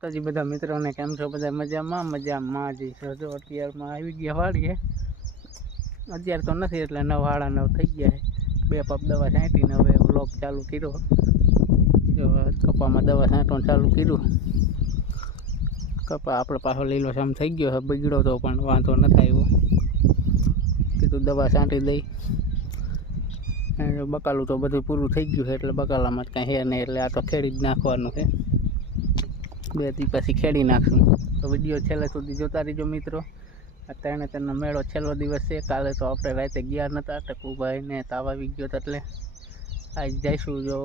તો બધા મિત્રોને કેમ છો? બધા મજામાં? મજામાં જ. છો અત્યારમાં આવી ગયા વાળીએ અત્યારે તો નથી, એટલે નવ સાડા નવ થઈ ગયા બે પપ દવા છાંટીને હવે બ્લોક ચાલુ કર્યો. કપામાં દવા છાંટવાનું ચાલુ કર્યું. કપા આપણે પાછો લીલો સામ થઈ ગયો છે, બગડ્યો તો પણ વાંધો નથી આવ્યો. કીધું દવા છાંટી દઈ. બકાલું તો બધું પૂરું થઈ ગયું છે, એટલે બકાલામાં જ કાંઈ હે નહીં, એટલે આ તો ખેડી જ નાખવાનું છે. બે દી પછી ખેડી નાખશું. તો વીડિયો છેલ્લે સુધી જોતા રહીજો મિત્રો. અત્યારે તેનો મેળો છેલ્લો દિવસ છે. કાલે તો આપણે રાતે ગયા નહોતા ટકુભાઈને તાવ આવી ગયો એટલે આજ જઈશું. જો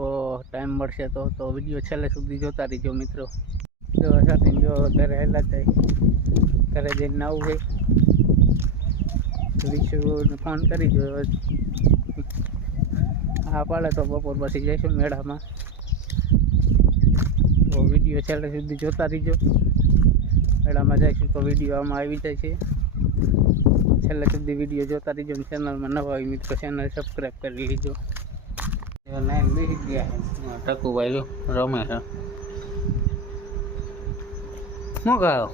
ટાઈમ મળશે તો તો વીડિયો છેલ્લે સુધી જોતા રહીજો મિત્રો. જો સાથે જો ઘરે હેલા જાય ઘરે જઈને નાવું હોય વિશુને ફોન કરી, જો હા પાડે તો બપોર પછી જઈશું મેળામાં. તો વીડિયો છેલ્લે સુધી જોતા રહીજો. મેળામાં જઈશું તો વીડિયો આમાં આવી જાય છે. છેલ્લે સુધી વીડિયો જોતા રહીજો ચેનલમાં નવા હોય મિત્રો ચેનલ સબસ્ક્રાઈબ કરી લીજો. લાઈન બેસી ગયા ટકુભાઈ રમે છે. શું કહો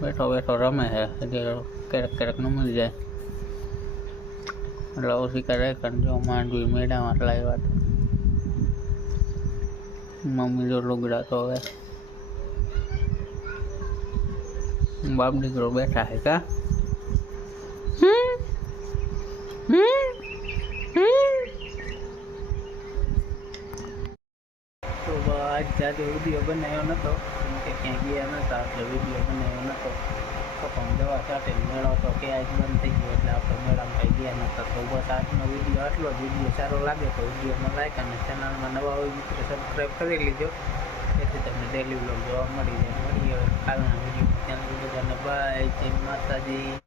બેઠો બેઠો રમે છે. ક્યારેક ક્યારેક ન મળી જાય. ઓછી કરે કારણ જો માંડવી મેળામાં લાવ્યા હતા. મમ્મી જો લુગડા તો હવે બાપ દીકરો બેઠા હે કા? તો આજ જાજો વીડિયો બનાવ્યો નતો. કેમ કે ક્યાંય ગયા નતા એટલે વીડિયો બનાવ્યો નહોતો કપામાં દવા સાથે મેળો તો ક્યાંય બંધ થઈ ગયો એટલે આપણે મેળામાં કંઈ ગયા નહોતા. તો બસ આજનો વીડિયો આટલો જ. વીડિયો સારો લાગે તો વિડીયોમાં લાઈક અને ચેનલમાં નવા હોય મિત્રો સબસ્ક્રાઈબ કરી લીજો. જેથી તમને ડેલી વ્લોગ જોવા મળી જાય. મળીએ કાલના વીડિયો ત્યાં બધાને બાય જય માતાજી.